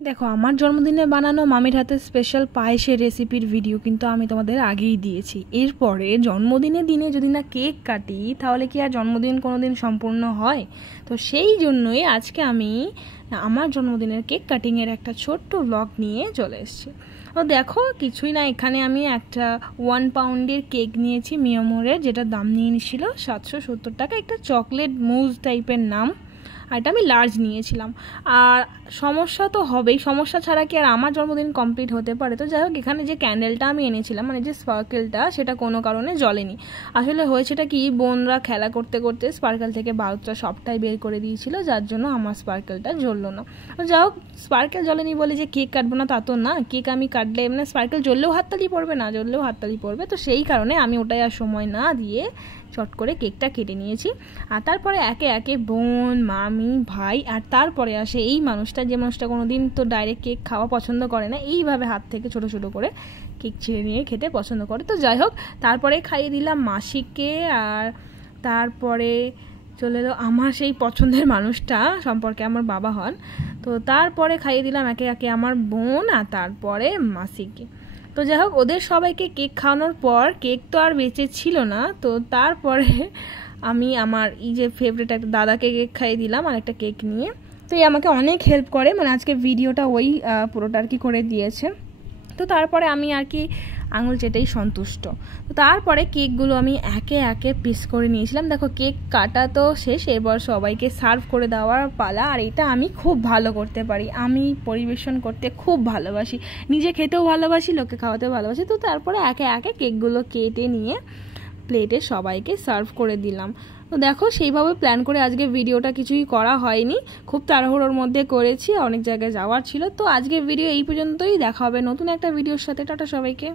দেখো আমার জন্মদিনে বানানো মামির হাতের স্পেশাল পায়েসের রেসিপির ভিডিও কিন্তু আমি তোমাদের আগেই দিয়েছি। এরপরে জন্মদিনের দিনে যদি না কেক কাটি তাহলে কি আর জন্মদিন কোনো দিন সম্পূর্ণ হয়? তো সেই জন্যই আজকে আমি আমার জন্মদিনের কেক কাটিংয়ের একটা ছোট্ট ব্লগ নিয়ে চলে এসেছি। তো দেখো কিছুই না, এখানে আমি একটা 1 পাউন্ডের কেক নিয়েছি মিয়ামোরের, যেটার দাম নিয়ে নিয়েছিল 770 টাকা। একটা চকলেট মুজ টাইপের নাম, আর এটা আমি লার্জ নিয়েছিলাম। আর সমস্যা তো হবেই, সমস্যা ছাড়া কি আর আমার জন্মদিন কমপ্লিট হতে পারে? তো যাই হোক, এখানে যে ক্যান্ডেলটা আমি এনেছিলাম, মানে যে স্পার্কেলটা, সেটা কোনো কারণে জ্বলেনি। আসলে হয়েছেটা কি, বোনরা খেলা করতে করতে স্পার্কেল থেকে বাল্বটা সবটাই বের করে দিয়েছিল, যার জন্য আমার স্পার্কেলটা জ্বললো না। তো যাই হোক, স্পার্কেল জ্বলেনি বলে যে কেক কাটবো না তা তো না। কেক আমি কাটলে মানে স্পার্কেল জ্বললেও হাততালি পড়বে, না জ্বললেও হাততালি পড়বে। তো সেই কারণে আমি ওটাই আর সময় না দিয়ে চট করে কেকটা কেটে নিয়েছি। আর তারপরে একে একে বোন, মামি, ভাই, আর তারপরে আসে এই মানুষটা, যে মানুষটা কোনোদিন তো ডাইরেক্ট কেক খাওয়া পছন্দ করে না, এইভাবে হাত থেকে ছোটো ছোটো করে কেক ছিঁড়ে নিয়ে খেতে পছন্দ করে। তো যাই হোক, তারপরে খাইয়ে দিলাম মাসিকে, আর তারপরে চলে এলো আমার সেই পছন্দের মানুষটা, সম্পর্কে আমার বাবা হন। তো তারপরে খাইয়ে দিলাম একে একে আমার বোন, আর তারপরে মাসিকে। তো যাই হোক, ওদের সবাইকে কেক খাওয়ানোর পর কেক তো আর বেঁচে ছিল না। তো তারপরে আমি আমার এই যে ফেভারিট একটা দাদাকে কেক খাইয়ে দিলাম আর একটা কেক নিয়ে। তো এই আমাকে অনেক হেল্প করে, মানে আজকে ভিডিওটা ওই পুরোটা আর কি করে দিয়েছে। তো তারপরে আমি আর কি আঙুল চেটেই সন্তুষ্ট। তো তারপরে কেকগুলো আমি একে একে পিস করে নিয়েছিলাম। দেখো, কেক কাটা তো শেষ, এবার সবাইকে সার্ভ করে দেওয়ার পালা। আর এটা আমি খুব ভালো করতে পারি, আমি পরিবেশন করতে খুব ভালোবাসি, নিজে খেতেও ভালোবাসি, লোকে খাওয়াতেও ভালোবাসি। তো তারপরে একে একে কেকগুলো কেটে নিয়ে প্লেটে সবাইকে সার্ভ করে দিলাম। তো দেখো, সেইভাবে প্ল্যান করে আজকে ভিডিওটা কিছুই করা হয়নি, খুব তাড়াহুড়োর মধ্যে করেছি, অনেক জায়গায় যাওয়ার ছিল। তো আজকের ভিডিও এই পর্যন্তই, দেখা হবে নতুন একটা ভিডিওর সাথে। টাটা সবাইকে।